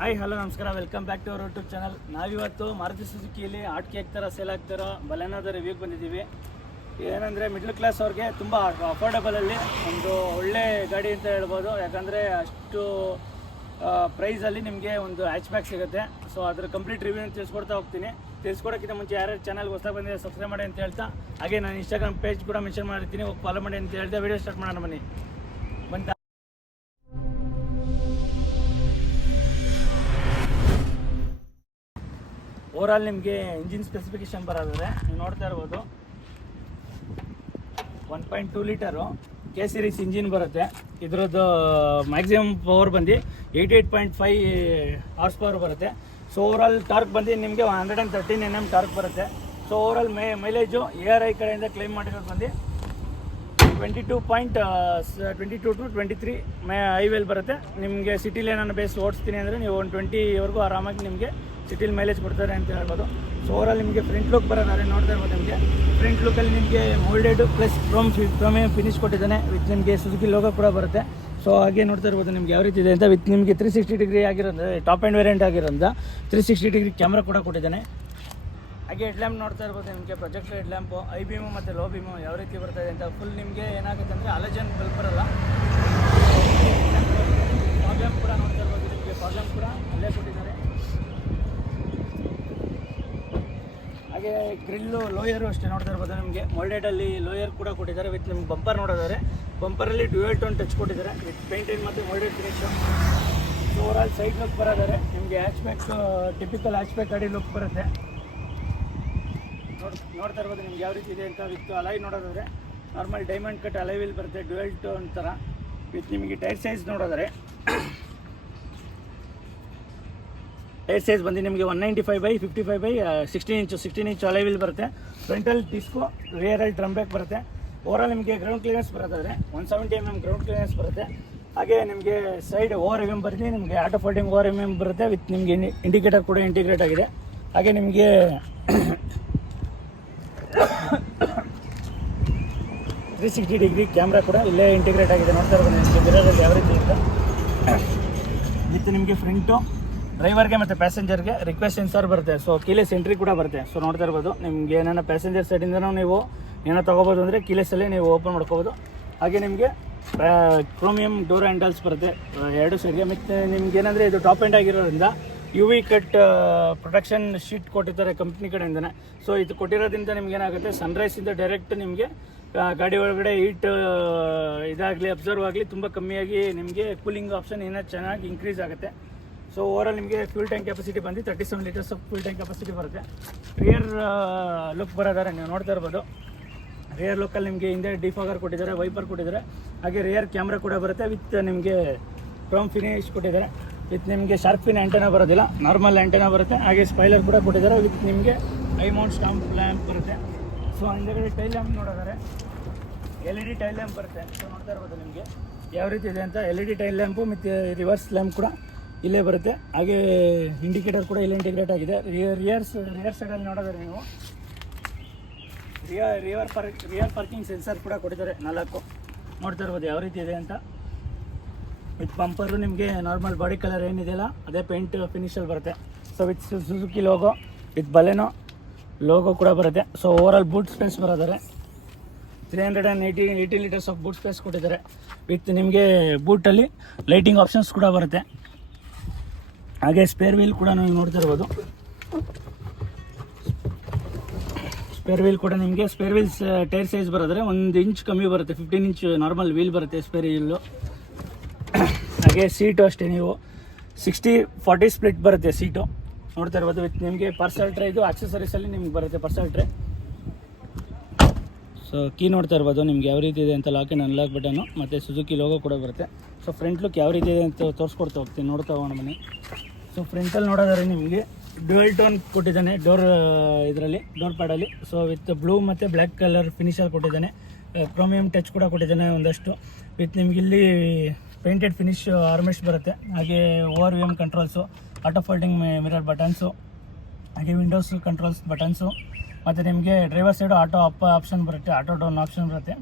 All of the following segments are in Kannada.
ಹಾಯ್ ಹಲೋ ನಮಸ್ಕಾರ, welcome back to our YouTube channel. ನಾವಿವತ್ತು ಮಾರುತಿ ಸುಜುಕಿಯಲ್ಲಿ ಆಟ್ ಕೇಕ್ ಥರ ಸೇಲ್ ಆಗ್ತಿರೋ ಬಲೆನೋದ ರಿವ್ಯೂಗೆ ಬಂದಿದ್ದೀವಿ. ಏನಂದರೆ ಮಿಡ್ಲ್ ಕ್ಲಾಸ್ ಅವ್ರಿಗೆ ತುಂಬ ಅಫೋರ್ಡಬಲಲ್ಲಿ ಒಂದು ಒಳ್ಳೆ ಗಾಡಿ ಅಂತ ಹೇಳ್ಬೋದು. ಯಾಕಂದರೆ ಅಷ್ಟು ಪ್ರೈಸಲ್ಲಿ ನಿಮಗೆ ಒಂದು ಹ್ಯಾಚ್ ಬ್ಯಾಕ್ ಸಿಗುತ್ತೆ. ಸೊ ಅದ್ರ ಕಂಪ್ಲೀಟ್ ರಿವ್ಯೂ ತಿಳಿಸ್ಕೊಡ್ತಾ ಹೋಗ್ತೀನಿ. ತಿಳಿಸ್ಕೊಡೋಕ್ಕಿಂತ ಮುಂಚೆ ಯಾರ್ಯಾರು ಚಾನಲ್ಗೆ ಹೊಸ ಬಂದಿದೆ ಸಬ್ಸ್ಕ್ರೈಬ್ ಮಾಡಿ ಅಂತ ಹೇಳ್ತಾ, ಹಾಗೆ ನಾನು ಇನ್ಸ್ಟಾಗ್ರಾಮ್ ಪೇಜ್ ಕೂಡ ಮೆನ್ಷನ್ ಮಾಡಿರ್ತೀನಿ, ಹೋಗಿ ಫಾಲೋ ಮಾಡಿ ಅಂತ ಹೇಳ್ತಾ ವಿಡಿಯೋ ಸ್ಟಾರ್ಟ್ ಮಾಡೋಣ ಬನ್ನಿ. ಬಂತ ಓವರಾಲ್ ನಿಮಗೆ ಇಂಜಿನ್ ಸ್ಪೆಸಿಫಿಕೇಶನ್ ಬರೋದಾದ್ರೆ ನೀವು ನೋಡ್ತಾ ಇರ್ಬೋದು 1.2 ಲೀಟರು ಕೆ ಸಿರೀಸ್ ಇಂಜಿನ್ ಬರುತ್ತೆ. ಇದರದ್ದು ಮ್ಯಾಕ್ಸಿಮಮ್ ಪವರ್ ಬಂದು 88.5 ಹಾರ್ಸ್ ಪವರ್ ಬರುತ್ತೆ. ಸೊ ಓವರಾಲ್ ಟಾರ್ಕ್ ಬಂದು ನಿಮಗೆ 113 Nm ಟಾರ್ಕ್ ಬರುತ್ತೆ. ಸೊ ಓವರಾಲ್ ಮೈಲೇಜು ARI ಕಡೆಯಿಂದ ಕ್ಲೈಮ್ ಮಾಡಿರೋದು ಬಂದು 22 to 23 ಹೈವೇಲಿ ಬರುತ್ತೆ. ನಿಮಗೆ ಸಿಟಿಲಿ ಏನಾದ್ರು ಬೇಸ್ ಓಡಿಸ್ತೀನಿ ಅಂದರೆ ನೀವು 120ವರೆಗೂ ಆರಾಮಾಗಿ ನಿಮಗೆ ಸಿಟಿಲಿ ಮೈಲೇಜ್ ಕೊಡ್ತಾರೆ ಅಂತ ಹೇಳ್ಬೋದು. ಸೊ ಓವರಾಲ್ ನಿಮಗೆ ಫ್ರಂಟ್ ಲುಕ್ ಬರೋದಾದ್ರೆ ನೋಡ್ತಾ ಇರ್ಬೋದು. ನಿಮಗೆ ಫ್ರಂಟ್ ಲುಕ್ಕಲ್ಲಿ ನಿಮಗೆ ಮೋಲ್ಡೆಡ್ ಪ್ಲಸ್ ಕ್ರೋಮಿಯಂ ಫಿನಿಶ್ ಕೊಟ್ಟಿದ್ದಾನೆ. ವಿತ್ ನಿಮಗೆ ಸುಜುಕಿ ಲೋಗೋ ಕೂಡ ಬರುತ್ತೆ. ಸೊ ಹಾಗೆ ನೋಡ್ತಾ ಇರ್ಬೋದು ನಿಮಗೆ ಯಾವ ರೀತಿ ಇದೆ ಅಂತ. ವಿತ್ ನಿಮಗೆ 360 ಡಿಗ್ರಿ ಆಗಿರೋದು ಟಾಪ್ ಆ್ಯಂಡ್ ವೇರಿಯಂಟ್ ಆಗಿರೋದ್ರಿಂದ 360 ಡಿಗ್ರಿ ಕ್ಯಾಮ್ರಾ ಕೂಡ ಕೊಟ್ಟಿದ್ದಾನೆ. ಹಾಗೆ ಹೆಡ್ ಲ್ಯಾಂಪ್ ನೋಡ್ತಾ ಇರ್ಬೋದು. ನಿಮಗೆ projector head lamp I beam ಮತ್ತು ಲೋ ಬೀಮು ಯಾವ ರೀತಿ ಬರ್ತಾಯಿದೆ ಅಂತ. ಫುಲ್ ನಿಮಗೆ ಏನಾಗುತ್ತೆ ಅಂದರೆ ಅಲಜನ್ ಬಲ್ಬ್ ಬರಲ್ಲ. ಫಾಗ್ ಲ್ಯಾಂಪ್ ಕೂಡ ನೋಡ್ತಾ ಇರ್ಬೋದು. ನಿಮಗೆ ಫಾಗ್ ಲ್ಯಾಂಪ್ ಕೂಡ ಅಲ್ಲೇ ಕೊಟ್ಟಿದ್ದಾರೆ. ಹಾಗೆ ಗ್ರಿಲ್ಲು ಲೋಯರು ಅಷ್ಟೇ ನೋಡ್ತಾ ಇರ್ಬೋದು. ನಿಮಗೆ ಮೋಲ್ಡೆಡಲ್ಲಿ ಲೋಯರ್ ಕೂಡ ಕೊಟ್ಟಿದ್ದಾರೆ. ವಿತ್ ನಿಮ್ಗೆ ಬಂಪರ್ ನೋಡೋದಾದ್ರೆ ಬಂಪರಲ್ಲಿ ಡ್ಯುಯಲ್ ಟೋನ್ ಟಚ್ ಕೊಟ್ಟಿದ್ದಾರೆ ವಿತ್ ಪೇಂಟೆಡ್ ಮತ್ತು moulded finish. Overall side look ಬರೋದಾದ್ರೆ ನಿಮಗೆ hatchback typical hatchback ಗಾಡಿ ಲುಕ್ ಬರುತ್ತೆ. ನೋಡ್ತಾ ಇರ್ಬೋದು ನಿಮ್ಗೆ ಯಾವ ರೀತಿ ಇದೆ ಅಂತ. ವಿತ್ ಅಲೈ ನೋಡೋದಾದ್ರೆ ನಾರ್ಮಲ್ ಡೈಮಂಡ್ ಕಟ್ ಅಲೈ ವೀಲ್ ಬರುತ್ತೆ ಡ್ಯುಯಲ್ ಟೋನ್ ಥರ. ವಿತ್ ನಿಮಗೆ ಟೈರ್ ಸೈಜ್ ನೋಡೋದಾದ್ರೆ ಟೈರ್ ಸೈಜ್ ಬಂದು ನಿಮಗೆ 195/55/16 ಇಂಚು ಅಲೈ ವೀಲ್ ಬರುತ್ತೆ. ಫ್ರಂಟಲ್ಲಿ ಡಿಸ್ಕೋ, ರಿಯರಲ್ಲಿ ಡ್ರಮ್ ಬ್ರೇಕ್ ಬರುತ್ತೆ. ಓವರಾಲ್ ನಿಮಗೆ ಗ್ರೌಂಡ್ ಕ್ಲಿಯರೆನ್ಸ್ ಬರೋದಾದ್ರೆ 170 mm ಗ್ರೌಂಡ್ ಕ್ಲಿಯರೆನ್ಸ್ ಬರುತ್ತೆ. ಹಾಗೆ ನಿಮಗೆ ಸೈಡ್ ORM ಬರುತ್ತೆ. ನಿಮಗೆ ಆಟೋ ಫೋಲ್ಡಿಂಗ್ ORM ಬರುತ್ತೆ. ವಿತ್ ನಿಮಗೆ ಇಂಡಿಕೇಟರ್ ಕೂಡ ಇಂಟಿಗ್ರೇಟ್ ಆಗಿದೆ. ಹಾಗೆ ನಿಮಗೆ 360 ಡಿಗ್ರಿ ಕ್ಯಾಮ್ರಾ ಕೂಡ ಇಲ್ಲೇ ಇಂಟಿಗ್ರೇಟ್ ಆಗಿದೆ. ನೋಡ್ತಾ ಇರ್ಬೋದು ನಿಮಗೆ ಮಿರರಲ್ಲಿ ಯಾವ ರೀತಿ ಅಂತ. ವಿತ್ ನಿಮಗೆ ಫ್ರಂಟು ಡ್ರೈವರ್ಗೆ ಮತ್ತು ಪ್ಯಾಸೆಂಜರ್ಗೆ ರಿಕ್ವೆಸ್ಟ್ ಸೆನ್ಸರ್ ಬರುತ್ತೆ. ಸೊ ಕೀಲೆಸ್ ಎಂಟ್ರಿ ಕೂಡ ಬರುತ್ತೆ. ಸೊ ನೋಡ್ತಾ ಇರ್ಬೋದು ನಿಮಗೆ ಏನೇನೋ ಪ್ಯಾಸೆಂಜರ್ ಸೈಡಿಂದನೂ ನೀವು ಏನೋ ತೊಗೋಬೋದು ಅಂದರೆ ಕೀಲೆಸಲ್ಲೇ ನೀವು ಓಪನ್ ಮಾಡ್ಕೋಬೋದು. ಹಾಗೆ ನಿಮಗೆ ಕ್ರೋಮಿಯಂ ಡೋರ್ ಹ್ಯಾಂಡಲ್ಸ್ ಬರುತ್ತೆ 2 ಸೈಡ್ಗೆ. ಮತ್ತು ನಿಮ್ಗೆ ಏನಂದರೆ ಇದು ಟಾಪ್ ಎಂಡ್ ಆಗಿರೋದ್ರಿಂದ UV ಕಟ್ ಪ್ರೊಟೆಕ್ಷನ್ ಶೀಟ್ ಕೊಟ್ಟಿರ್ತಾರೆ ಕಂಪ್ನಿ ಕಡೆಯಿಂದನೇ. ಸೊ ಇದು ಕೊಟ್ಟಿರೋದ್ರಿಂದ ನಿಮ್ಗೆ ಏನಾಗುತ್ತೆ, ಸನ್ರೈಸಿಂದ ಡೈರೆಕ್ಟ್ ನಿಮಗೆ ಗಾಡಿ ಒಳಗಡೆ ಹೀಟ್ ಇದಾಗಲಿ ಅಬ್ಸರ್ವ್ ಆಗಲಿ ತುಂಬ ಕಮ್ಮಿಯಾಗಿ ನಿಮಗೆ ಕೂಲಿಂಗ್ ಆಪ್ಷನ್ ಇನ್ನೂ ಚೆನ್ನಾಗಿ ಇನ್ಕ್ರೀಸ್ ಆಗುತ್ತೆ. ಸೊ ಓವರಾಲ್ ನಿಮಗೆ ಫ್ಯೂಲ್ ಟ್ಯಾಂಕ್ ಕೆಪಾಸಿಟಿ ಬಂದು 37 litres of fuel tank capacity ಬರುತ್ತೆ. ರಿಯರ್ ಲುಕ್ ಬರೋದಾರೆ ನೀವು ನೋಡ್ತಾ ಇರ್ಬೋದು. ರಿಯರ್ ಲುಕ್ಕಲ್ಲಿ ನಿಮಗೆ ಹಿಂದೆ ಡಿಫಾಗರ್ ಕೊಟ್ಟಿದ್ದಾರೆ, ವೈಪರ್ ಕೊಟ್ಟಿದ್ದಾರೆ. ಹಾಗೆ ರಿಯರ್ ಕ್ಯಾಮ್ರಾ ಕೂಡ ಬರುತ್ತೆ. ವಿತ್ ನಿಮಗೆ ಕ್ರೋಮ್ ಫಿನಿಶ್ ಕೊಟ್ಟಿದ್ದಾರೆ. ವಿತ್ ನಿಮಗೆ ಶಾರ್ಪ್ ಪಿನ್ ಆ್ಯಂಟೆನಾ ಬರೋದಿಲ್ಲ, ನಾರ್ಮಲ್ ಆ್ಯಂಟೆನಾ ಬರುತ್ತೆ. ಹಾಗೆ ಸ್ಪೈಲರ್ ಕೂಡ ಕೊಟ್ಟಿದ್ದಾರೆ. ವಿತ್ ನಿಮಗೆ ಐ ಮೌಂಟ್ ಸ್ಟಾಂಪ್ ಲ್ಯಾಂಪ್ ಬರುತ್ತೆ. ಸೊ ಹಿಂದೆಗಡೆ ಟೈಲ್ ಲ್ಯಾಂಪ್ ನೋಡೋದಾರೆ LED ಟೈಲ್ ಲ್ಯಾಂಪ್ ಬರುತ್ತೆ. ಸೊ ನೋಡ್ತಾ ಇರ್ಬೋದು ನಿಮಗೆ ಯಾವ ರೀತಿ ಇದೆ ಅಂತ. LED ಟೈಲ್ ಲ್ಯಾಂಪು ಮತ್ತು ರಿವರ್ಸ್ ಲ್ಯಾಂಪ್ ಕೂಡ ಇಲ್ಲೇ ಬರುತ್ತೆ. ಹಾಗೆ ಇಂಡಿಕೇಟರ್ ಕೂಡ ಇಲ್ಲೇ ಇಂಟಿಗ್ರೇಟ್ ಆಗಿದೆ. ರಿಯರ್ ಸೈಡಲ್ಲಿ ನೋಡೋದಾರೆ ನೀವು ರಿಯರ್ ಪಾರ್ಕಿಂಗ್ ಸೆನ್ಸರ್ ಕೂಡ ಕೊಟ್ಟಿದ್ದಾರೆ 4. ನೋಡ್ತಾ ಇರ್ಬೋದು ಯಾವ ರೀತಿ ಇದೆ ಅಂತ. ವಿತ್ ಬಂಪರು ನಿಮಗೆ ನಾರ್ಮಲ್ ಬಾಡಿ ಕಲರ್ ಏನಿದೆಯಲ್ಲ ಅದೇ ಪೇಂಟ್ ಫಿನಿಷಲ್ಲಿ ಬರುತ್ತೆ. So with Suzuki logo with Baleno logo ಕೂಡ ಬರುತ್ತೆ. ಸೊ ಓವರಾಲ್ ಬೂಟ್ ಸ್ಪೇಸ್ ಬರೋದಾರೆ 380 ಲೀಟರ್ಸ್ ಆಫ್ ಬೂಟ್ ಸ್ಪೇಸ್ ಕೊಟ್ಟಿದ್ದಾರೆ. ವಿತ್ ನಿಮಗೆ ಬೂಟಲ್ಲಿ ಲೈಟಿಂಗ್ ಆಪ್ಷನ್ಸ್ ಕೂಡ ಬರುತ್ತೆ. ಹಾಗೆ ಸ್ಪೇರ್ ವೀಲ್ ಕೂಡ ನೀವು ನೋಡ್ತಾ ಇರ್ಬೋದು. ಸ್ಪೇರ್ ವೀಲ್ ಕೂಡ ನಿಮಗೆ ಸ್ಪೇರ್ ವೀಲ್ಸ್ ಟೈರ್ ಸೈಜ್ ಬರೋದ್ರೆ 1 ಇಂಚ್ ಕಮ್ಮಿ ಬರುತ್ತೆ. 15 ಇಂಚ್ ನಾರ್ಮಲ್ ವೀಲ್ ಬರುತ್ತೆ ಸ್ಪೇರ್ ವೀಲು. ಹಾಗೆ ಸೀಟು ಅಷ್ಟೇ ನೀವು 60/40 ಸ್ಪ್ಲಿಟ್ ಬರುತ್ತೆ ಸೀಟು ನೋಡ್ತಾ ಇರ್ಬೋದು. ವಿತ್ ನಿಮಗೆ ಪಾರ್ಸಲ್ ಟ್ರೇ ಇದು ಆಕ್ಸೆಸರೀಸಲ್ಲಿ ನಿಮ್ಗೆ ಬರುತ್ತೆ ಪಾರ್ಸಲ್ ಟ್ರೇ. ಸೊ ಕೀ ನೋಡ್ತಾ ಇರ್ಬೋದು ನಿಮ್ಗೆ ಯಾವ ರೀತಿ ಇದೆ ಅಂತ. ಲಾಕ್ ಆ್ಯಂಡ್ ಅನ್ಲಾಕ್ ಬಟನ್ನು ಮತ್ತು ಸುಜುಕಿ ಲೋಗೋ ಕೂಡ ಬರುತ್ತೆ. ಸೊ ಫ್ರಂಟ್ ಲುಕ್ ಯಾವ ರೀತಿ ಇದೆ ಅಂತ ತೋರಿಸ್ಕೊಡ್ತಾ ಹೋಗ್ತೀನಿ, ನೋಡ್ತಾ ಹೋಗೋಣ ಬನ್ನಿ. ಸೊ ಫ್ರಂಟಲ್ಲಿ ನೋಡೋದಾದ್ರೆ ನಿಮಗೆ ಡ್ಯುಯಲ್ ಟೋನ್ ಕೊಟ್ಟಿದ್ದಾನೆ ಡೋರ್ ಇದರಲ್ಲಿ ಡೋರ್ ಪ್ಯಾಡಲ್ಲಿ. ಸೊ ವಿತ್ ಬ್ಲೂ ಮತ್ತು ಬ್ಲ್ಯಾಕ್ ಕಲರ್ ಫಿನಿಷಲ್ಲಿ ಕೊಟ್ಟಿದ್ದಾನೆ. ಕ್ರೋಮಿಯಂ ಟಚ್ ಕೂಡ ಕೊಟ್ಟಿದ್ದಾನೆ ಒಂದಷ್ಟು. ವಿತ್ ನಿಮ್ಗೆ ಇಲ್ಲಿ ಪೇಂಟೆಡ್ ಫಿನಿಶ್ ಆರ್ಮೆಸ್ಟ್ ಬರುತ್ತೆ. ಹಾಗೆ ORM controls, auto folding mirror buttons, ಹಾಗೆ ವಿಂಡೋಸ್ ಕಂಟ್ರೋಲ್ಸ್ ಬಟನ್ಸು. ಮತ್ತು ನಿಮಗೆ driver side auto up option ಬರುತ್ತೆ, ಆಟೋ ಡೌನ್ ಆಪ್ಷನ್ ಬರುತ್ತೆ.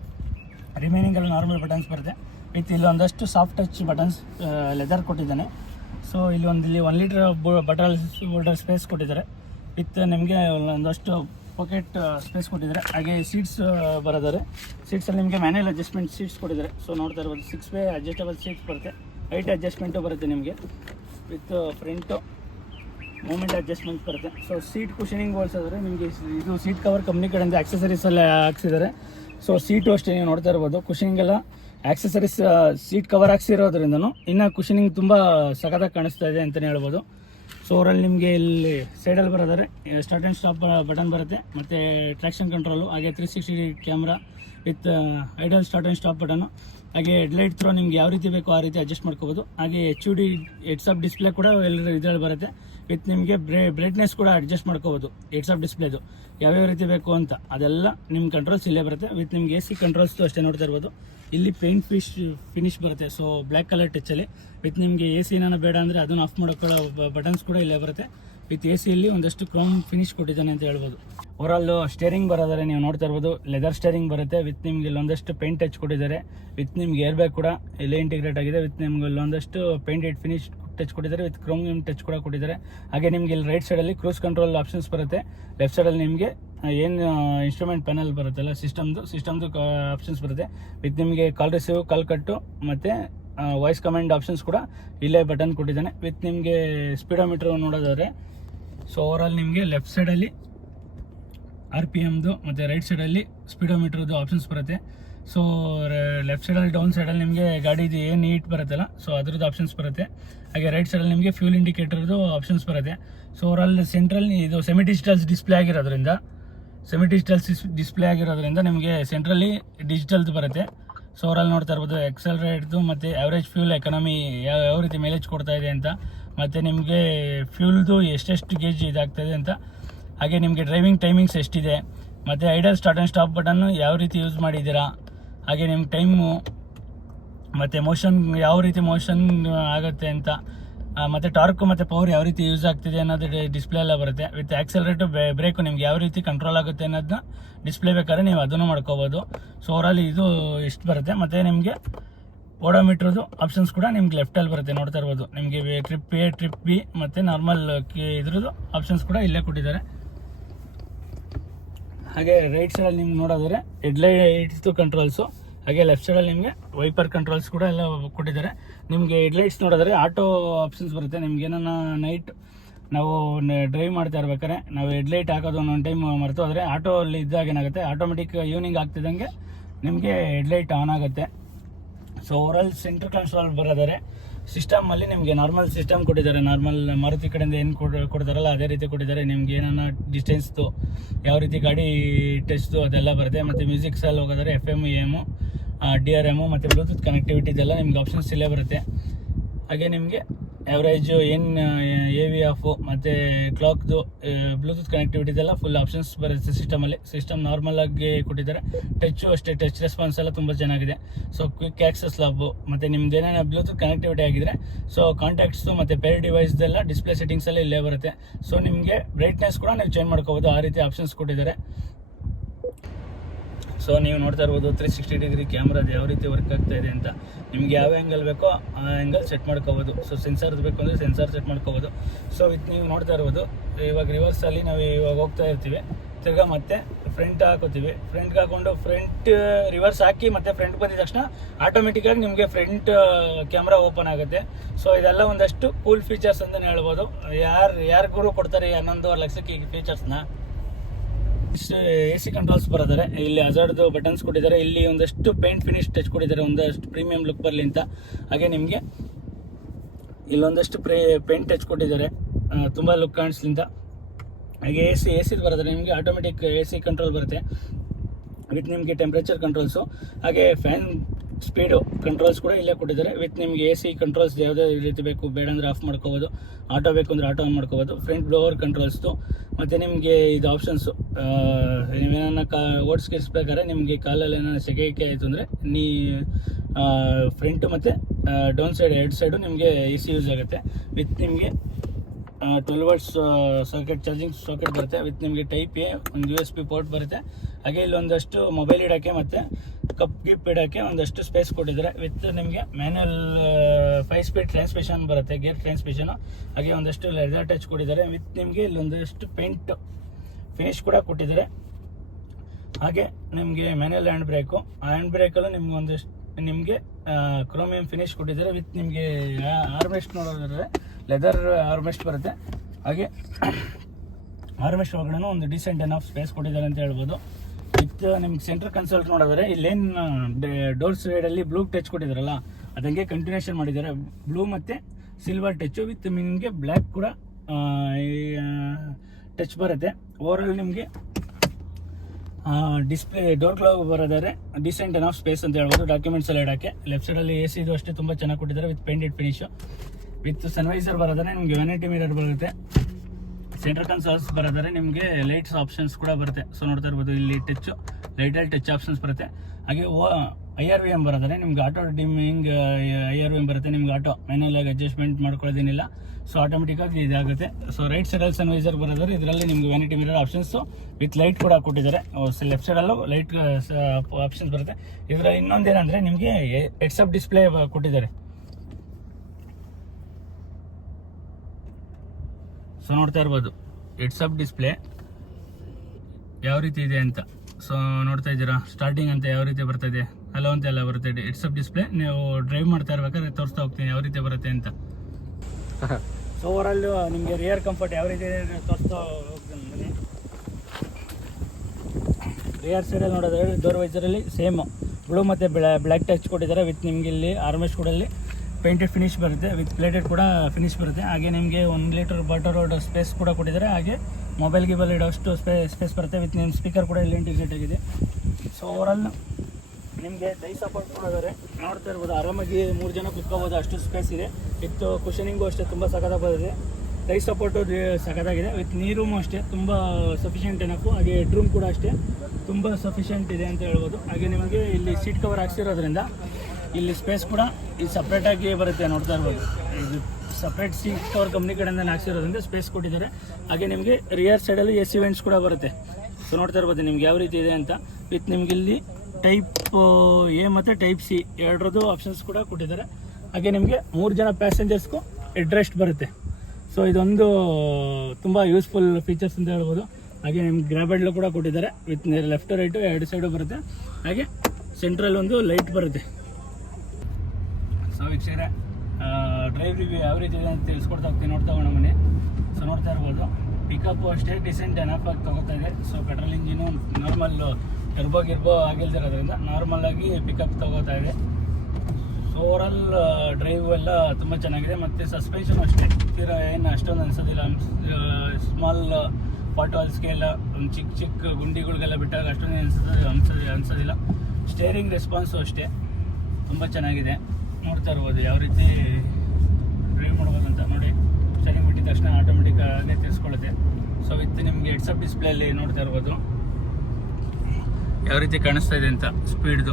ರಿಮೈನಿಂಗಲ್ಲಿ ನಾರ್ಮಲ್ ಬಟನ್ಸ್ ಬರುತ್ತೆ. ವಿತ್ ಇಲ್ಲಿ ಒಂದಷ್ಟು ಸಾಫ್ಟ್ ಟಚ್ ಬಟನ್ಸ್ ಲೆದರ್ ಕೊಟ್ಟಿದ್ದಾನೆ. ಸೊ ಇಲ್ಲಿ 1 ಲೀಟ್ರ್ ಬಟಲ್ ಹೋಲ್ಡರ್ ಸ್ಪೇಸ್ ಕೊಟ್ಟಿದ್ದಾರೆ. ವಿತ್ ನಿಮಗೆ ಒಂದಷ್ಟು ಪಾಕೆಟ್ ಸ್ಪೇಸ್ ಕೊಟ್ಟಿದ್ದಾರೆ. ಹಾಗೆ ಸೀಟ್ಸ್ ಬರೋದಾರೆ. ಸೀಟ್ಸಲ್ಲಿ ನಿಮಗೆ ಮ್ಯಾನ್ಯಲ್ ಅಡ್ಜಸ್ಟ್ಮೆಂಟ್ ಸೀಟ್ಸ್ ಕೊಟ್ಟಿದ್ದಾರೆ. ಸೊ ನೋಡ್ತಾ ಇರ್ಬೋದು 6 ವೇ ಅಡ್ಜಸ್ಟಬಲ್ ಸೀಟ್ಸ್ ಬರುತ್ತೆ. ಹೈಟ್ ಅಡ್ಜಸ್ಟ್ಮೆಂಟು ಬರುತ್ತೆ ನಿಮಗೆ ವಿತ್ ಫ್ರಂಟು ಮೂಮೆಂಟ್ ಅಡ್ಜಸ್ಟ್ಮೆಂಟ್ ಬರುತ್ತೆ. ಸೊ ಸೀಟ್ ಕುಷನಿಂಗ್ ಹೋಲ್ಸಿದ್ರೆ ನಿಮಗೆ ಇದು ಸೀಟ್ ಕವರ್ ಕಂಪ್ನಿ ಕಡೆಯಿಂದ ಆಕ್ಸೆಸರೀಸ್ ಎಲ್ಲ ಹಾಕ್ಸಿದ್ದಾರೆ. ಸೊ ಸೀಟು ಅಷ್ಟೇ ನೀವು ನೋಡ್ತಾ ಇರ್ಬೋದು. ಕುಷನಿಂಗ್ ಎಲ್ಲ ಆಕ್ಸೆಸರೀಸ್ ಸೀಟ್ ಕವರ್ ಹಾಕ್ಸಿರೋದ್ರಿಂದನೂ ಇನ್ನು ಕುಷನಿಂಗ್ ತುಂಬ ಸಖತ್ತಾಗಿ ಕಾಣಿಸ್ತಾ ಇದೆ ಅಂತಲೇ ಹೇಳ್ಬೋದು. ಸೊ ಅವರಲ್ಲಿ ನಿಮಗೆ ಇಲ್ಲಿ ಸೈಡಲ್ಲಿ ಬರೋದಾರೆ ಸ್ಟಾರ್ಟ್ ಆ್ಯಂಡ್ ಸ್ಟಾಪ್ ಬಟನ್ ಬರುತ್ತೆ, ಮತ್ತು ಟ್ರ್ಯಾಕ್ಷನ್ ಕಂಟ್ರೋಲು, ಹಾಗೆ 360 camera with idle start and stop ಬಟನ್ನು, ಹಾಗೆ ಹೆಡ್ಲೈಟ್ ಥ್ರೋ ನಿಮ್ಗೆ ಯಾವ ರೀತಿ ಬೇಕೋ ಆ ರೀತಿ ಅಡ್ಜಸ್ಟ್ ಮಾಡ್ಕೋಬೋದು. ಹಾಗೆ HUD ಹೆಡ್ಸ್ ಅಪ್ ಡಿಸ್ಪ್ಲೇ ಕೂಡ ಇದರಲ್ಲಿ ಬರುತ್ತೆ. ವಿತ್ ನಿಮಗೆ ಬ್ರೈಟ್ನೆಸ್ ಕೂಡ ಅಡ್ಜಸ್ಟ್ ಮಾಡ್ಕೋಬೋದು. ಹೆಡ್ಸ್ ಅಪ್ ಡಿಸ್ಪ್ಲೇದು ಯಾವ್ಯಾವ ರೀತಿ ಬೇಕು ಅಂತ ಅದೆಲ್ಲ ನಿಮ್ಮ ಕಂಟ್ರೋಲ್ಸ್ ಇಲ್ಲೇ ಬರುತ್ತೆ. ವಿತ್ ನಿಮ್ಗೆ AC ಕಂಟ್ರೋಲ್ಸ್ದು ಅಷ್ಟೇ ನೋಡ್ತಾ ಇರ್ಬೋದು. ಇಲ್ಲಿ ಪೇಂಟ್ ಫಿನಿಶ್ ಬರುತ್ತೆ. ಸೊ ಬ್ಲ್ಯಾಕ್ ಕಲರ್ ಟಚ್ಚಲ್ಲಿ ವಿತ್ ನಿಮಗೆ AC ಏನಾನ ಬೇಡ ಅಂದರೆ ಅದನ್ನು ಆಫ್ ಮಾಡೋಕೊಳ್ಳೋ ಬಟನ್ಸ್ ಕೂಡ ಇಲ್ಲೇ ಬರುತ್ತೆ. ವಿತ್ ACಯಲ್ಲಿ ಒಂದಷ್ಟು ಕ್ರೋಮ್ ಫಿನಿಶ್ ಕೊಟ್ಟಿದ್ದಾನೆ ಅಂತ ಹೇಳ್ಬೋದು. ಓವರಾಲ್ ಸ್ಟೇರಿಂಗ್ ಬರೋದಾರೆ ನೀವು ನೋಡ್ತಾ ಇರ್ಬೋದು. ಲೆದರ್ ಸ್ಟೇರಿಂಗ್ ಬರುತ್ತೆ. ವಿತ್ ನಿಮ್ಗೆ ಇಲ್ಲೊಂದಷ್ಟು ಪೇಂಟ್ ಟಚ್ ಕೊಟ್ಟಿದ್ದಾರೆ. ವಿತ್ ನಿಮ್ಗೆ ಏರ್ ಬ್ಯಾಗ್ ಕೂಡ ಇಲ್ಲೇ ಇಂಟಿಗ್ರೇಟ್ ಆಗಿದೆ. ವಿತ್ ನಿಮ್ಗೆ ಇಲ್ಲೊಂದಷ್ಟು ಪೇಂಟೆಡ್ ಫಿನಿಶ್ ಟಚ್ ಕೊಟ್ಟಿದ್ದಾರೆ. ವಿತ್ ಕ್ರೋಮ್ ಟಚ್ ಕೂಡ ಕೊಟ್ಟಿದ್ದಾರೆ. ಹಾಗೆ ನಿಮ್ಗೆ ಇಲ್ಲಿ ರೈಟ್ ಸೈಡಲ್ಲಿ ಕ್ರೂಸ್ ಕಂಟ್ರೋಲ್ ಆಪ್ಷನ್ಸ್ ಬರುತ್ತೆ. ಲೆಫ್ಟ್ ಸೈಡಲ್ಲಿ ನಿಮಗೆ ಏನು ಇನ್ಸ್ಟ್ರೂಮೆಂಟ್ ಪ್ಯಾನಲ್ ಬರುತ್ತಲ್ಲ ಸಿಸ್ಟಮ್ದು ಆಪ್ಷನ್ಸ್ ಬರುತ್ತೆ. ವಿತ್ ನಿಮಗೆ ಕಾಲ್ ರಿಸೀವ್, ಕಾಲ್ ಕಟ್ಟು ಮತ್ತು ವಾಯ್ಸ್ ಕಮೆಂಡ್ ಆಪ್ಷನ್ಸ್ ಕೂಡ ಇಲ್ಲೇ ಬಟನ್ ಕೊಟ್ಟಿದ್ದಾನೆ. ವಿತ್ ನಿಮಗೆ ಸ್ಪೀಡೋಮೀಟ್ರ್ ನೋಡೋದಾದ್ರೆ ಸೊ ಓವರಾಲ್ ನಿಮಗೆ ಲೆಫ್ಟ್ ಸೈಡಲ್ಲಿ RPMದು ಮತ್ತು ರೈಟ್ ಸೈಡಲ್ಲಿ ಸ್ಪೀಡೋಮೀಟ್ರದ್ದು ಆಪ್ಷನ್ಸ್ ಬರುತ್ತೆ. ಸೊ ಲೆಫ್ಟ್ ಸೈಡಲ್ಲಿ ಡೌನ್ ಸೈಡಲ್ಲಿ ನಿಮಗೆ ಗಾಡಿದು ಏನು ಹೀಟ್ ಬರುತ್ತಲ್ಲ ಸೊ ಅದ್ರದ್ದು ಆಪ್ಷನ್ಸ್ ಬರುತ್ತೆ. ಹಾಗೆ ರೈಟ್ ಸೈಡಲ್ಲಿ ನಿಮಗೆ ಫ್ಯೂಲ್ ಇಂಡಿಕೇಟರ್ದು ಆಪ್ಷನ್ಸ್ ಬರುತ್ತೆ. ಸೊ ಓವರಾಲ್ ಸೆಂಟ್ರಲ್ ಇದು ಸೆಮಿ ಡಿಜಿಟಲ್ಸ್ ಡಿಸ್ಪ್ಲೇ ಆಗಿರೋದ್ರಿಂದ ನಿಮಗೆ ಸೆಂಟ್ರಲ್ಲಿ ಡಿಜಿಟಲ್ದು ಬರುತ್ತೆ. ಸೊ ಓವರಾಲ್ ನೋಡ್ತಾ ಇರ್ಬೋದು ಎಕ್ಸಲರೇಟ್ದು ಮತ್ತು ಆವ್ರೇಜ್ ಫ್ಯೂಲ್ ಎಕಾನಮಿ ಯಾವ ರೀತಿ ಮೈಲೇಜ್ ಕೊಡ್ತಾ ಇದೆ ಅಂತ, ಮತ್ತು ನಿಮಗೆ ಫ್ಯೂಲ್ದು ಎಷ್ಟೆಷ್ಟು ಗೇಜ್ ಇದಾಗ್ತಾಯಿದೆ ಅಂತ, ಹಾಗೆ ನಿಮಗೆ ಡ್ರೈವಿಂಗ್ ಟೈಮಿಂಗ್ಸ್ ಎಷ್ಟಿದೆ, ಮತ್ತು ಐಡಲ್ ಸ್ಟಾರ್ಟ್ ಆ್ಯಂಡ್ ಸ್ಟಾಪ್ ಬಟನ್ನು ಯಾವ ರೀತಿ ಯೂಸ್ ಮಾಡಿದ್ದೀರಾ, ಹಾಗೆ ನಿಮ್ಮ ಟೈಮು ಮತ್ತು ಮೋಷನ್ ಯಾವ ರೀತಿ ಮೋಷನ್ ಆಗುತ್ತೆ ಅಂತ, ಮತ್ತು ಟಾರ್ಕು ಮತ್ತು ಪವರ್ ಯಾವ ರೀತಿ ಯೂಸ್ ಆಗ್ತಿದೆ ಅನ್ನೋದು ಡಿಸ್ಪ್ಲೇ ಎಲ್ಲ ಬರುತ್ತೆ. ವಿತ್ ಆಕ್ಸಲರೇಟು ಬ್ರೇಕು ನಿಮ್ಗೆ ಯಾವ ರೀತಿ ಕಂಟ್ರೋಲ್ ಆಗುತ್ತೆ ಅನ್ನೋದನ್ನ ಡಿಸ್ಪ್ಲೇ ಬೇಕಾದ್ರೆ ನೀವು ಅದನ್ನು ಮಾಡ್ಕೋಬೋದು. ಸೊ ಓವರಾಲ್ ಇದು ಇಷ್ಟು ಬರುತ್ತೆ. ಮತ್ತು ನಿಮಗೆ ಓಡೋಮೀಟ್ರದ್ದು ಆಪ್ಷನ್ಸ್ ಕೂಡ ನಿಮ್ಗೆ ಲೆಫ್ಟಲ್ಲಿ ಬರುತ್ತೆ ನೋಡ್ತಾ ಇರ್ಬೋದು. ನಿಮಗೆ ಟ್ರಿಪ್ A, ಟ್ರಿಪ್ B ಮತ್ತು ನಾರ್ಮಲ್ ಇದ್ರದ್ದು ಆಪ್ಷನ್ಸ್ ಕೂಡ ಇಲ್ಲೇ ಕೊಟ್ಟಿದ್ದಾರೆ. ಹಾಗೆ ರೈಟ್ ಸೈಡಲ್ಲಿ ನಿಮ್ಗೆ ನೋಡೋದಾದ್ರೆ ಹೆಡ್ಲೈಟ್ಸ್ದು ಕಂಟ್ರೋಲ್ಸು, ಹಾಗೆ ಲೆಫ್ಟ್ ಸೈಡಲ್ಲಿ ನಿಮಗೆ ವೈಪರ್ ಕಂಟ್ರೋಲ್ಸ್ ಕೂಡ ಎಲ್ಲ ಕೊಟ್ಟಿದ್ದಾರೆ. ನಿಮಗೆ ಹೆಡ್ಲೈಟ್ಸ್ ನೋಡಿದ್ರೆ ಆಟೋ ಆಪ್ಷನ್ಸ್ ಬರುತ್ತೆ. ನಿಮ್ಗೆ ಏನನ್ನ ನೈಟ್ ನಾವು ಡ್ರೈವ್ ಮಾಡ್ತಾ ಇರ್ಬೇಕಾದ್ರೆ ನಾವು ಹೆಡ್ಲೈಟ್ ಹಾಕೋದು ಒಂದೊಂದು ಟೈಮ್ ಮರೆತು ಆದರೆ ಆಟೋ ಅಲ್ಲಿ ಇದ್ದಾಗ ಏನಾಗುತ್ತೆ ಆಟೋಮೆಟಿಕ್ ಈವ್ನಿಂಗ್ ಆಗ್ತಿದ್ದಂಗೆ ನಿಮಗೆ ಹೆಡ್ಲೈಟ್ ಆನ್ ಆಗುತ್ತೆ. ಸೊ ಓವರಾಲ್ ಸೆಂಟ್ರ್ ಕನ್ಸೋಲ್ ಬರೋದಾರೆ ಸಿಸ್ಟಮಲ್ಲಿ ನಿಮಗೆ ನಾರ್ಮಲ್ ಸಿಸ್ಟಮ್ ಕೊಟ್ಟಿದ್ದಾರೆ. ನಾರ್ಮಲ್ ಮಾರುತಿ ಕಡೆಯಿಂದ ಏನು ಕೊಡ್ತಾರಲ್ಲ ಅದೇ ರೀತಿ ಕೊಟ್ಟಿದ್ದಾರೆ. ನಿಮ್ಗೆ ಏನಾನ ಡಿಸ್ಟೆನ್ಸ್ದು ಯಾವ ರೀತಿ ಗಾಡಿ ಟೆಸ್ಟು ಅದೆಲ್ಲ ಬರುತ್ತೆ. ಮತ್ತು ಮ್ಯೂಸಿಕ್ಸಲ್ಲಿ ಹೋಗೋದಾದ್ರೆ FM, AM, DRM ಮತ್ತು ಬ್ಲೂಟೂತ್ ಕನೆಕ್ಟಿವಿಟಿದೆಲ್ಲ ನಿಮ್ಗೆ ಆಪ್ಷನ್ಸ್ ಇಲ್ಲೇ ಬರುತ್ತೆ. ಹಾಗೆ ನಿಮಗೆ ಆ್ಯಾವ್ರೇಜು ಏನು AV ಆಫು ಮತ್ತು ಕ್ಲಾಕ್ದು ಬ್ಲೂಟೂತ್ ಕನೆಕ್ಟಿವಿಟಿದೆಲ್ಲ ಫುಲ್ ಆಪ್ಷನ್ಸ್ ಬರುತ್ತೆ ಸಿಸ್ಟಮಲ್ಲಿ. ಸಿಸ್ಟಮ್ ನಾರ್ಮಲಾಗಿ ಕೊಟ್ಟಿದ್ದಾರೆ. ಟಚ್ಚು ಅಷ್ಟೇ, ಟಚ್ ರೆಸ್ಪಾನ್ಸ್ ಎಲ್ಲ ತುಂಬ ಚೆನ್ನಾಗಿದೆ. ಸೊ ಕ್ವಿಕ್ ಆ್ಯಕ್ಸಸ್ ಲಾಬು ಮತ್ತು ನಿಮ್ದು ಏನೇನು ಬ್ಲೂಟೂತ್ ಕನೆಕ್ಟಿವಿಟಿ ಆಗಿದ್ರೆ ಸೊ ಕಾಂಟ್ಯಾಕ್ಟ್ಸು ಮತ್ತು ಪೇರ್ ಡಿವೈಸ್ದೆಲ್ಲ ಡಿಸ್ಪ್ಲೇ ಸೆಟ್ಟಿಂಗ್ಸಲ್ಲಿ ಇಲ್ಲೇ ಬರುತ್ತೆ. ಸೊ ನಿಮಗೆ ಬ್ರೈಟ್ನೆಸ್ ಕೂಡ ನೀವು ಚೇಂಜ್ ಮಾಡ್ಕೋಬೋದು, ಆ ರೀತಿ ಆಪ್ಷನ್ಸ್ ಕೊಟ್ಟಿದ್ದಾರೆ. ಸೊ ನೀವು ನೋಡ್ತಾ ಇರ್ಬೋದು 360 ಡಿಗ್ರಿ ಕ್ಯಾಮ್ರಾದು ಯಾವ ರೀತಿ ವರ್ಕ್ ಆಗ್ತಾ ಇದೆ ಅಂತ. ನಿಮ್ಗೆ ಯಾವ ಆ್ಯಂಗಲ್ ಬೇಕೋ ಆ ಆ್ಯಂಗಲ್ ಸೆಟ್ ಮಾಡ್ಕೋಬೋದು. ಸೊ ಸೆನ್ಸಾರ್ದು ಬೇಕು ಅಂದರೆ ಸೆನ್ಸಾರ್ ಸೆಟ್ ಮಾಡ್ಕೋಬೋದು. ಸೊ ನೀವು ನೋಡ್ತಾ ಇರ್ಬೋದು ಇವಾಗ ರಿವರ್ಸಲ್ಲಿ ನಾವು ಇವಾಗ ಹೋಗ್ತಾ ಇರ್ತೀವಿ, ತಿರ್ಗಾ ಮತ್ತೆ ಫ್ರಂಟ್ ಹಾಕೋತೀವಿ. ಫ್ರಂಟ್ಗೆ ಹಾಕೊಂಡು ಫ್ರಂಟ್ ರಿವರ್ಸ್ ಹಾಕಿ ಮತ್ತೆ ಫ್ರಂಟ್ ಬಂದಿದ ತಕ್ಷಣ ಆಟೋಮೆಟಿಕ್ಕಾಗಿ ನಿಮಗೆ ಫ್ರಂಟ್ ಕ್ಯಾಮ್ರಾ ಓಪನ್ ಆಗುತ್ತೆ. ಸೊ ಇದೆಲ್ಲ ಒಂದಷ್ಟು ಕೂಲ್ ಫೀಚರ್ಸ್ ಅಂತಲೇ ಹೇಳ್ಬೋದು. ಯಾರಿಗೂ ಕೊಡ್ತಾರೆ 11.5 ಲಕ್ಷಕ್ಕೆ ಈ ಫೀಚರ್ಸ್ನ. AC controls ಬರೋದಾರೆ. ಇಲ್ಲಿ ಹಜಾರ್ಡ್ದು ಬಟನ್ಸ್ ಕೊಟ್ಟಿದ್ದಾರೆ. ಇಲ್ಲಿ ಒಂದಷ್ಟು ಪೇಂಟ್ ಫಿನಿಶ್ ಟಚ್ ಕೊಟ್ಟಿದ್ದಾರೆ, ಒಂದಷ್ಟು ಪ್ರೀಮಿಯಂ ಲುಕ್ ಬರಲಿ ಅಂತ. ಹಾಗೆ ನಿಮಗೆ ಇಲ್ಲೊಂದಷ್ಟು ಪೇಂಟ್ ಟಚ್ ಕೊಟ್ಟಿದ್ದಾರೆ, ತುಂಬ ಲುಕ್ ಕಾಣಿಸ್ಲಿ ಅಂತ. ಹಾಗೆ AC ಬರೋದಾರೆ. ನಿಮಗೆ ಆಟೋಮೆಟಿಕ್ AC ಕಂಟ್ರೋಲ್ ಬರುತ್ತೆ ವಿತ್ ನಿಮಗೆ ಟೆಂಪ್ರೇಚರ್ ಕಂಟ್ರೋಲ್ಸು. ಹಾಗೆ ಫ್ಯಾನ್ ಸ್ಪೀಡು ಕಂಟ್ರೋಲ್ಸ್ ಕೂಡ ಇಲ್ಲೇ ಕೊಟ್ಟಿದ್ದಾರೆ. ವಿತ್ ನಿಮಗೆ AC ಕಂಟ್ರೋಲ್ಸ್ ಯಾವುದೇ ರೀತಿ ಬೇಕು, ಬೇಡ ಅಂದರೆ ಆಫ್ ಮಾಡ್ಕೋಬೋದು, ಆಟೋ ಬೇಕು ಅಂದರೆ ಆಟೋ ಆನ್ ಮಾಡ್ಕೋಬೋದು. ಫ್ರಂಟ್ ಬ್ಲೋವರ್ ಕಂಟ್ರೋಲ್ಸ್ದು ಮತ್ತು ನಿಮಗೆ ಇದು ಆಪ್ಷನ್ಸು ನೀವೇನ ಓಡಿಸ್ಕಿಸ್ಬೇಕಾದ್ರೆ ನಿಮಗೆ ಕಾಲಲ್ಲಿ ಏನಾದ್ರು ಸೆಕೆ ಆಯಿತು ಅಂದರೆ ಫ್ರಂಟು ಮತ್ತು ಡೌನ್ ಸೈಡ್ 2 ಸೈಡು ನಿಮಗೆ AC ಯೂಸ್ ಆಗುತ್ತೆ. ವಿತ್ ನಿಮಗೆ 12 ವಾಟ್ಸ್ ಸಾಕೆಟ್ ಚಾರ್ಜಿಂಗ್ ಸಾಕೆಟ್ ಬರುತ್ತೆ. ವಿತ್ ನಿಮಗೆ ಟೈಪ್ A, ಒಂದು USB ಪೋರ್ಟ್ ಬರುತ್ತೆ. ಹಾಗೆ ಇಲ್ಲೊಂದಷ್ಟು ಮೊಬೈಲ್ ಇಡೋಕ್ಕೆ ಮತ್ತು ಕಪ್ ಗಿಪ್ ಇಡೋಕ್ಕೆ ಒಂದಷ್ಟು ಸ್ಪೇಸ್ ಕೊಟ್ಟಿದ್ದಾರೆ. ವಿತ್ ನಿಮಗೆ ಮ್ಯಾನ್ಯಲ್ 5 ಸ್ಪೀಡ್ ಟ್ರಾನ್ಸ್ಮಿಷನ್ ಬರುತ್ತೆ, ಗೇರ್ ಟ್ರಾನ್ಸ್ಮಿಷನು. ಹಾಗೆ ಒಂದಷ್ಟು ಲೆದರ್ ಟಚ್ ಕೊಟ್ಟಿದ್ದಾರೆ. ವಿತ್ ನಿಮಗೆ ಇಲ್ಲೊಂದಷ್ಟು ಪೇಂಟ್ ಫಿನಿಶ್ ಕೂಡ ಕೊಟ್ಟಿದ್ದಾರೆ. ಹಾಗೆ ನಿಮಗೆ ಮ್ಯಾನ್ಯಲ್ ಹ್ಯಾಂಡ್ ಬ್ರೇಕು, ಆ ಹ್ಯಾಂಡ್ ಬ್ರೇಕಲ್ಲೂ ನಿಮ್ಗೆ ಒಂದಷ್ಟು ನಿಮಗೆ ಕ್ರೋಮಿಯಂ ಫಿನಿಶ್ ಕೊಟ್ಟಿದ್ದಾರೆ. ವಿತ್ ನಿಮಗೆ ಆರ್ಮೆಸ್ಟ್ ನೋಡೋದಾದ್ರೆ ಲೆದರ್ ಆರ್ಮೆಸ್ಟ್ ಬರುತ್ತೆ. ಹಾಗೆ ಆರ್ಮೆಸ್ಟ್ ಒಳಗಡೆ ಒಂದು ಡೀಸೆಂಟ್ ಎನಫ್ ಸ್ಪೇಸ್ ಕೊಟ್ಟಿದ್ದಾರೆ ಅಂತ ಹೇಳ್ಬೋದು. ವಿತ್ ನಿಮ್ಗೆ ಸೆಂಟ್ರ್ ಕನ್ಸೋಲ್ ನೋಡಿದ್ರೆ ಇಲ್ಲೇನು ಡೋರ್ ಸೈಡಲ್ಲಿ ಬ್ಲೂ ಟಚ್ ಕೊಟ್ಟಿದ್ದಾರಲ್ಲ, ಅದಂಗೆ ಕಂಟಿನ್ಯೂಷನ್ ಮಾಡಿದ್ದಾರೆ. ಬ್ಲೂ ಮತ್ತು ಸಿಲ್ವರ್ ಟಚ್ಚು ವಿತ್ ನಿಮಗೆ ಬ್ಲ್ಯಾಕ್ ಕೂಡ ಟಚ್ ಬರುತ್ತೆ. ಓವರಾಲ್ ನಿಮಗೆ ಡಿಸ್ಪ್ಲೇ ಡೋರ್ ಕ್ಲಾಕ್ ಬರೋದಾದ್ರೆ ಡೀಸೆಂಟ್ ಎನಫ್ ಸ್ಪೇಸ್ ಅಂತ ಹೇಳ್ಬೋದು. ಡಾಕ್ಯುಮೆಂಟ್ಸ್ ಎಲ್ಲ ಇಡೋಕ್ಕೆ ಲೆಫ್ಟ್ ಸೈಡಲ್ಲಿ AC ಇದು ಅಷ್ಟೇ ತುಂಬ ಚೆನ್ನಾಗಿ ಕೊಟ್ಟಿದ್ದಾರೆ. With painted finish. ವಿತ್ ಸನ್ವೈಸರ್ ಬರೋದಾದ್ರೆ ನಿಮಗೆ ವ್ಯಾನಿಟಿ ಮಿರರ್ ಬರುತ್ತೆ. ಸೆಂಟ್ರ್ ಕನ್ಸೋಲ್ಸ್ ಬರೋದಾದ್ರೆ ನಿಮಗೆ ಲೈಟ್ಸ್ ಆಪ್ಷನ್ಸ್ ಕೂಡ ಬರುತ್ತೆ. ಸೊ ನೋಡ್ತಾ ಇರ್ಬೋದು ಇಲ್ಲಿ ಟಚ್ಚು ಲೈಟಲ್ಲಿ ಟಚ್ ಆಪ್ಷನ್ಸ್ ಬರುತ್ತೆ. ಹಾಗೆ IRVM ಬರೋದಾದ್ರೆ ನಿಮ್ಗೆ ಆಟೋ ಡಿಮ್ಮಿಂಗ್ IRVM ಬರುತ್ತೆ. ನಿಮ್ಗೆ ಆಟೋ ಮ್ಯಾನ್ಯಲಾಗಿ ಅಡ್ಜಸ್ಟ್ಮೆಂಟ್ ಮಾಡ್ಕೊಳ್ಳೋದೇನಿಲ್ಲ. ಸೊ ಆಟೋಮೆಟಿಕ್ಕಾಗಿ ಇದಾಗುತ್ತೆ. ಸೊ ರೈಟ್ ಸೈಡಲ್ಲಿ ಸನ್ವೈಸರ್ ಬರೋದಾದ್ರೆ ಇದರಲ್ಲಿ ನಿಮ್ಗೆ vanity mirror options with light ಕೂಡ ಕೊಟ್ಟಿದ್ದಾರೆ. ಲೆಫ್ಟ್ ಸೈಡಲ್ಲೂ ಲೈಟ್ ಆಪ್ಷನ್ಸ್ ಬರುತ್ತೆ. ಇದರಲ್ಲಿ ಇನ್ನೊಂದೇನೆಂದರೆ ನಿಮಗೆ ಹೆಡ್ಸ್ ಅಪ್ ಡಿಸ್ಪ್ಲೇ ಕೊಟ್ಟಿದ್ದಾರೆ. ಸೊ ನೋಡ್ತಾ ಇರ್ಬೋದು ಹೆಡ್ಸ್ ಅಪ್ ಡಿಸ್ಪ್ಲೇ ಯಾವ ರೀತಿ ಇದೆ ಅಂತ. ಸೊ ನೋಡ್ತಾ ಇದ್ದೀರಾ ಸ್ಟಾರ್ಟಿಂಗ್ ಅಂತ ಯಾವ ರೀತಿ ಬರ್ತದೆ, ಹಲೋ ಅಂತ ಎಲ್ಲ ಬರುತ್ತೆ. ಹೆಡ್ಸ್ ಅಪ್ ಡಿಸ್ಪ್ಲೇ ನೀವು ಡ್ರೈವ್ ಮಾಡ್ತಾ ಇರ್ಬೇಕಾದ್ರೆ ತೋರಿಸ್ತಾ ಹೋಗ್ತೀನಿ ಯಾವ ರೀತಿ ಬರುತ್ತೆ ಅಂತ. ಸೊ ಓವರಾಲ್ ನಿಮಗೆ ರಿಯರ್ ಕಂಫರ್ಟ್ ಯಾವ ರೀತಿ ಇದೆ ತೋರಿಸ್ತಾ ಹೋಗ್ತೀನಿ. ರಿಯರ್ ಸೈಡಲ್ಲಿ ನೋಡೋದಾದ್ರೆ ಡೋರ್ ವೈಸರಲ್ಲಿ ಸೇಮ್ ಬ್ಲೂ ಮತ್ತು ಬ್ಲ್ಯಾಕ್ ಟಚ್ ಕೊಟ್ಟಿದ್ದಾರೆ. ವಿತ್ ನಿಮಗೆ ಇಲ್ಲಿ ಆರ್ಮೆಸ್ಟ್ ಕೂಡ ಪೇಂಟೆಡ್ ಫಿನಿಶ್ ಬರುತ್ತೆ. ವಿತ್ ಪ್ಲೇಟೆಡ್ ಕೂಡ ಫಿನಿಶ್ ಬರುತ್ತೆ. ಹಾಗೆ ನಿಮಗೆ 1 ಲೀಟರ್ ಬಾಟಲ್ ರೋಡ್ ಸ್ಪೇಸ್ ಕೂಡ ಕೊಟ್ಟಿದ್ದಾರೆ. ಹಾಗೆ ಮೊಬೈಲ್ ಗಿಬಲ್ ಇಡೋಷ್ಟು ಸ್ಪೇಸ್ ಬರುತ್ತೆ. ವಿತ್ ನಿಮ್ಮ ಸ್ಪೀಕರ್ ಕೂಡ ಇಲ್ಲಿ ಇಂಟಿಗ್ರೇಟ್ ಆಗಿದೆ. ಸೊ ಓವರಾಲ್ ನಿಮಗೆ ಥೈ ಸಪೋರ್ಟ್ ಕೊಡೋದಾರೆ ನೋಡ್ತಾ ಇರ್ಬೋದು. ಆರಾಮಾಗಿ 3 ಜನ ಕುತ್ಕೋಬೋದು, ಅಷ್ಟು ಸ್ಪೇಸ್ ಇದೆ. ವಿತ್ ಕುಷನಿಂಗು ಅಷ್ಟೇ ತುಂಬ ಸಖತ್ತಾಗಿ ಬರುತ್ತೆ. ಥೈ ಸಪೋರ್ಟು ಸಖತ್ತಾಗಿದೆ. ವಿತ್ ನೀರು ಅಷ್ಟೇ ತುಂಬ ಸಫಿಷಿಯೆಂಟ್ ಏನಪ್ಪು. ಹಾಗೆ ಹೆಡ್ರೂಮ್ ಕೂಡ ಅಷ್ಟೇ ತುಂಬ ಸಫಿಷಿಯೆಂಟ್ ಇದೆ ಅಂತ ಹೇಳ್ಬೋದು. ಹಾಗೆ ನಿಮಗೆ ಇಲ್ಲಿ ಸೀಟ್ ಕವರ್ ಹಾಕ್ಸಿರೋದ್ರಿಂದ ಇಲ್ಲಿ ಸ್ಪೇಸ್ ಕೂಡ ಇಲ್ಲಿ ಸಪ್ರೇಟಾಗಿ ಬರುತ್ತೆ. ನೋಡ್ತಾ ಇರ್ಬೋದು ಇದು ಸಪ್ರೇಟ್ ಸೀಟ್ ಕವರ್ ಕಂಪ್ನಿ ಕಡೆಯಿಂದ ಹಾಕ್ಸಿರೋದ್ರಿಂದ ಸ್ಪೇಸ್ ಕೊಟ್ಟಿದ್ದಾರೆ. ಹಾಗೆ ನಿಮಗೆ ರಿಯರ್ ಸೈಡಲ್ಲಿ AC ವೆಂಟ್ಸ್ ಕೂಡ ಬರುತ್ತೆ. ಸೊ ನೋಡ್ತಾ ಇರ್ಬೋದು ನಿಮ್ಗೆ ಯಾವ ರೀತಿ ಇದೆ ಅಂತ. ವಿತ್ ನಿಮ್ಗೆ ಇಲ್ಲಿ ಟೈಪ್ A ಮತ್ತು ಟೈಪ್ C ಎರಡರದ್ದು ಆಪ್ಷನ್ಸ್ ಕೂಡ ಕೊಟ್ಟಿದ್ದಾರೆ. ಹಾಗೆ ನಿಮಗೆ 3 ಜನ ಪ್ಯಾಸೆಂಜರ್ಸ್ಗೂ ಹೆಡ್ ರೆಸ್ಟ್ ಬರುತ್ತೆ. ಸೊ ಇದೊಂದು ತುಂಬ ಯೂಸ್ಫುಲ್ ಫೀಚರ್ಸ್ ಅಂತ ಹೇಳ್ಬೋದು. ಹಾಗೆ ನಿಮ್ಗೆ ಗ್ರಾಬೆಡ್ಲು ಕೂಡ ಕೊಟ್ಟಿದ್ದಾರೆ. ವಿತ್ ಲೆಫ್ಟ್ ರೈಟು 2 ಸೈಡು ಬರುತ್ತೆ. ಹಾಗೆ ಸೆಂಟ್ರಲ್ ಒಂದು ಲೈಟ್ ಬರುತ್ತೆ. ಸೊ ವೀಕ್ಷಕರೇ ಡ್ರೈವ್ ರಿವ್ಯೂ ಯಾವ ರೀತಿ ಇದೆ ಅಂತ ತಿಳಿಸ್ಕೊಡ್ತಾ ಹೋಗ್ತೀನಿ. ನೋಡ್ತಾ ಹೋಗೋಣ ಬನ್ನಿ. ಸೊ ನೋಡ್ತಾ ಇರ್ಬೋದು ಪಿಕಪ್ಪು ಅಷ್ಟೇ ಡಿಸೆಂಟ್ ಎನಫ್ ಆಗಿ ತೊಗೋತಾ ಇದೆ. ಸೊ ಪೆಟ್ರೋಲ್ ಇಂಜಿನು ನಾರ್ಮಲ್ ಗಿರ್ಬೋ ಆಗಿಲ್ದಿರೋದ್ರಿಂದ ನಾರ್ಮಲಾಗಿ ಪಿಕಪ್ ತೊಗೋತಾ ಇದೆ. ಸೊ ಓವರಾಲ್ ಡ್ರೈವ್ ಎಲ್ಲ ತುಂಬ ಚೆನ್ನಾಗಿದೆ. ಮತ್ತು ಸಸ್ಪೆನ್ಷನ್ ಅಷ್ಟೇ ಏನು ಅಷ್ಟೊಂದು ಅನ್ಸೋದಿಲ್ಲ. ಸ್ಮಾಲ್ ಪಾಟ್ ವಾಲ್ಸ್ಗೆಲ್ಲ ಒಂದು ಚಿಕ್ಕ ಗುಂಡಿಗಳಿಗೆಲ್ಲ ಬಿಟ್ಟಾಗ ಅಷ್ಟೊಂದು ಅನ್ಸೋದಿಲ್ಲ. ಸ್ಟೇರಿಂಗ್ ರೆಸ್ಪಾನ್ಸು ಅಷ್ಟೇ ತುಂಬ ಚೆನ್ನಾಗಿದೆ. ನೋಡ್ತಾ ಇರ್ಬೋದು ಯಾವ ರೀತಿ ಡ್ರೈವ್ ಮಾಡ್ಬೋದು ಅಂತ. ನೋಡಿ ಸ್ಟೇರಿಂಗ್ ಬಿಟ್ಟಿದ ತಕ್ಷಣ ಆಟೋಮೆಟಿಕ್ ಆಗೇ ತಿರ್ಸ್ಕೊಳ್ಳುತ್ತೆ. ಸೊ ವಿತ್ ನಿಮಗೆ ಹೆಡ್ಸ್ ಅಪ್ ಡಿಸ್ಪ್ಲೇಯಲ್ಲಿ ನೋಡ್ತಾ ಇರ್ಬೋದು ಯಾವ ರೀತಿ ಕಾಣಿಸ್ತಾ ಇದೆ ಅಂತ ಸ್ಪೀಡ್ದು.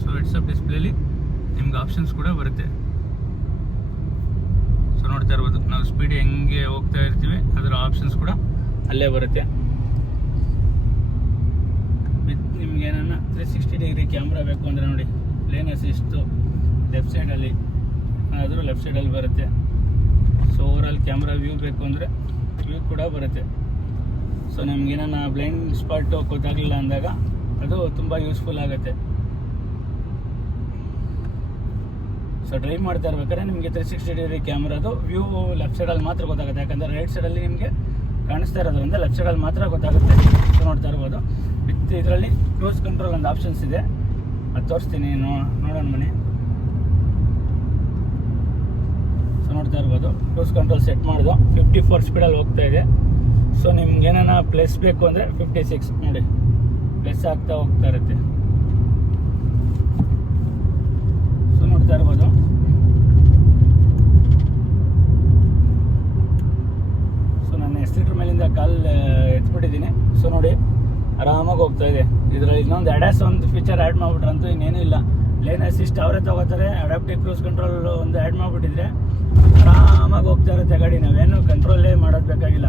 ಸೊ ಹೆಡ್ಸ್ ಅಪ್ ಡಿಸ್ಪ್ಲೇಲಿ ನಿಮ್ಗೆ ಆಪ್ಷನ್ಸ್ ಕೂಡ ಬರುತ್ತೆ. ಸೊ ನೋಡ್ತಾ ಇರ್ಬೋದು ನಾವು ಸ್ಪೀಡ್ ಹೆಂಗೆ ಹೋಗ್ತಾ ಇರ್ತೀವಿ ಅದರ ಆಪ್ಷನ್ಸ್ ಕೂಡ ಅಲ್ಲೇ ಬರುತ್ತೆ. ವಿತ್ ನಿಮ್ಗೆ ಏನನ್ನ 360 ಡಿಗ್ರಿ ಕ್ಯಾಮ್ರಾ ಬೇಕು ಅಂದರೆ ನೋಡಿ ಲೇನ್ ಅಸಿಸ್ಟು ಲೆಫ್ಟ್ ಸೈಡಲ್ಲಿ ಆದರೂ ಲೆಫ್ಟ್ ಸೈಡಲ್ಲಿ ಬರುತ್ತೆ. ಸೊ ಓವರಾಲ್ ಕ್ಯಾಮ್ರಾ ವ್ಯೂ ಬೇಕು ಅಂದರೆ ವ್ಯೂ ಕೂಡ ಬರುತ್ತೆ. ಸೊ ನಿಮ್ಗೇನ ಬ್ಲೈಂಡ್ ಸ್ಪಾಟು ಗೊತ್ತಾಗಲಿಲ್ಲ ಅಂದಾಗ ಅದು ತುಂಬ ಯೂಸ್ಫುಲ್ ಆಗುತ್ತೆ. ಸೊ ಡ್ರೈವ್ ಮಾಡ್ತಾ ಇರ್ಬೇಕಾದ್ರೆ ನಿಮಗೆ 360 ಡಿಗ್ರಿ ಕ್ಯಾಮ್ರಾದು ವ್ಯೂ ಲೆಫ್ಟ್ ಸೈಡಲ್ಲಿ ಮಾತ್ರ ಗೊತ್ತಾಗುತ್ತೆ. ಯಾಕಂದರೆ ರೈಟ್ ಸೈಡಲ್ಲಿ ನಿಮಗೆ ಕಾಣಿಸ್ತಾ ಇರೋದ್ರಿಂದ ಲೆಫ್ಟ್ ಸೈಡಲ್ಲಿ ಮಾತ್ರ ಗೊತ್ತಾಗುತ್ತೆ. ಸೊ ನೋಡ್ತಾ ಇರ್ಬೋದು ವಿತ್ ಇದರಲ್ಲಿ ಕ್ರೂಸ್ ಕಂಟ್ರೋಲ್ ಒಂದು ಆಪ್ಷನ್ಸ್ ಇದೆ, ಅದು ತೋರಿಸ್ತೀನಿ ನೋಡೋಣ ಬನ್ನಿ. ಸೊ ನೋಡ್ತಾ ಇರ್ಬೋದು ಕ್ರೂಸ್ ಕಂಟ್ರೋಲ್ ಸೆಟ್ ಮಾಡೋದು 54 ಸ್ಪೀಡಲ್ಲಿ ಹೋಗ್ತಾ ಇದೆ. ಸೊ ನಿಮ್ಗೆ ಏನಾನ ಪ್ಲೇಸ್ ಬೇಕು ಅಂದರೆ 56 ನೋಡಿ ಪ್ಲೇಸ್ ಆಗ್ತಾ ಹೋಗ್ತಾ ಇರುತ್ತೆ. ಸೊ ನೋಡ್ತಾ ಇರ್ಬೋದು ಸೊ ನಾನು ಎಕ್ಸಿಲೇಟರ್ ಮೇಲಿಂದ ಕಾಲ್ ಎತ್ಬಿಟ್ಟಿದ್ದೀನಿ. ಸೊ ನೋಡಿ ಆರಾಮಾಗಿ ಹೋಗ್ತಾ ಇದೆ. ಇದರಲ್ಲಿ ಇನ್ನೊಂದು ADAS ಒಂದು ಫೀಚರ್ ಆ್ಯಡ್ ಮಾಡಿಬಿಟ್ರಂತೂ ಇನ್ನೇನು ಏನೂ ಇಲ್ಲ. ಲೇನ್ ಅಸಿಸ್ಟ್ ಅವರೇ ತೊಗೋತಾರೆ. ಅಡಾಪ್ಟಿವ್ ಕ್ರೂಸ್ ಕಂಟ್ರೋಲ್ ಒಂದು ಆ್ಯಡ್ ಮಾಡಿಬಿಟ್ಟಿದ್ರೆ ಆರಾಮಾಗಿ ಹೋಗ್ತಾ ಇರುತ್ತೆ ಗಾಡಿ, ನಾವೇನು ಕಂಟ್ರೋಲೇ ಮಾಡೋದು ಬೇಕಾಗಿಲ್ಲ.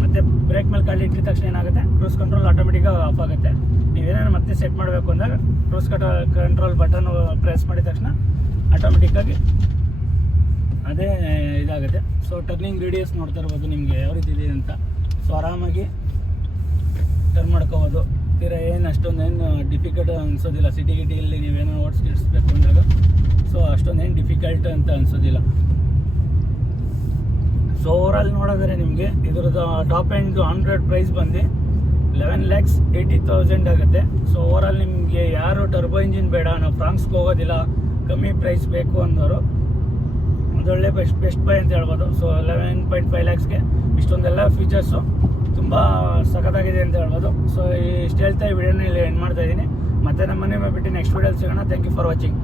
ಮತ್ತು ಬ್ರೇಕ್ ಮೇಲೆ ಕಾಲು ಇಟ್ಟಿದ ತಕ್ಷಣ ಏನಾಗುತ್ತೆ, ಕ್ರೂಸ್ ಕಂಟ್ರೋಲ್ ಆಟೋಮೆಟಿಕ್ಕಾಗಿ ಆಫ್ ಆಗುತ್ತೆ. ನೀವೇನೇನು ಮತ್ತೆ ಸೆಟ್ ಮಾಡಬೇಕು ಅಂದಾಗ ಕ್ರೂಸ್ ಕಂಟ್ರೋಲ್ ಬಟನ್ ಪ್ರೆಸ್ ಮಾಡಿದ ತಕ್ಷಣ ಆಟೋಮೆಟಿಕ್ಕಾಗಿ ಅದೇ ಇದಾಗುತ್ತೆ. ಸೊ ಟರ್ನಿಂಗ್ ರೇಡಿಯಸ್ ನೋಡ್ತಾ ಇರ್ಬೋದು ನಿಮಗೆ ಯಾವ ರೀತಿ ಇದೆ ಅಂತ. ಸೊ ಆರಾಮಾಗಿ ಟರ್ನ್ ಮಾಡ್ಕೋಬೋದು. ತೀರಾ ಏನು ಅಷ್ಟೊಂದೇನು ಡಿಫಿಕಲ್ಟ್ ಅನಿಸೋದಿಲ್ಲ. ಸಿಟಿ ಗಿಟಿಯಲ್ಲಿ ನೀವೇನೋ ಓಡಿಸ್ಬೇಕು ಅಂದಾಗ ಸೊ ಅಷ್ಟೊಂದೇನು ಡಿಫಿಕಲ್ಟ್ ಅಂತ ಅನಿಸೋದಿಲ್ಲ. ಸೊ ಓವರಾಲ್ ನೋಡಿದ್ರೆ ನಿಮಗೆ ಇದ್ರದ್ದು top end on road price ಬಂದು 11,80,000 ಆಗುತ್ತೆ. ಸೊ ಓವರಾಲ್ ನಿಮಗೆ ಯಾರು ಟರ್ಬೋ ಇಂಜಿನ್ ಬೇಡ, ನಾವು ಫ್ರಾಂಕ್ಸ್ಗೆ ಹೋಗೋದಿಲ್ಲ, ಕಮ್ಮಿ ಪ್ರೈಸ್ ಬೇಕು ಅಂದವರು ಒಂದೊಳ್ಳೆ ಬೆಸ್ಟ್ ಬೈ ಅಂತ ಹೇಳ್ಬೋದು. ಸೊ 11.5 lakhsಗೆ ಇಷ್ಟೊಂದೆಲ್ಲ ಫೀಚರ್ಸು ತುಂಬ ಸಖತ್ತಾಗಿದೆ ಅಂತ ಹೇಳ್ಬೋದು. ಸೊ ಇಷ್ಟು ಹೇಳ್ತಾ ಈ ವಿಡಿಯೋನ ಇಲ್ಲಿ ಎಂಡ್ ಮಾಡ್ತಾ ಇದ್ದೀನಿ. ಮತ್ತೆ ನಮ್ಮ ಮನೆ ಬಿಟ್ಟು ನೆಕ್ಸ್ಟ್ ವಿಡಿಯೋಲಿ ಸಿಗೋಣ. Thank you for watching.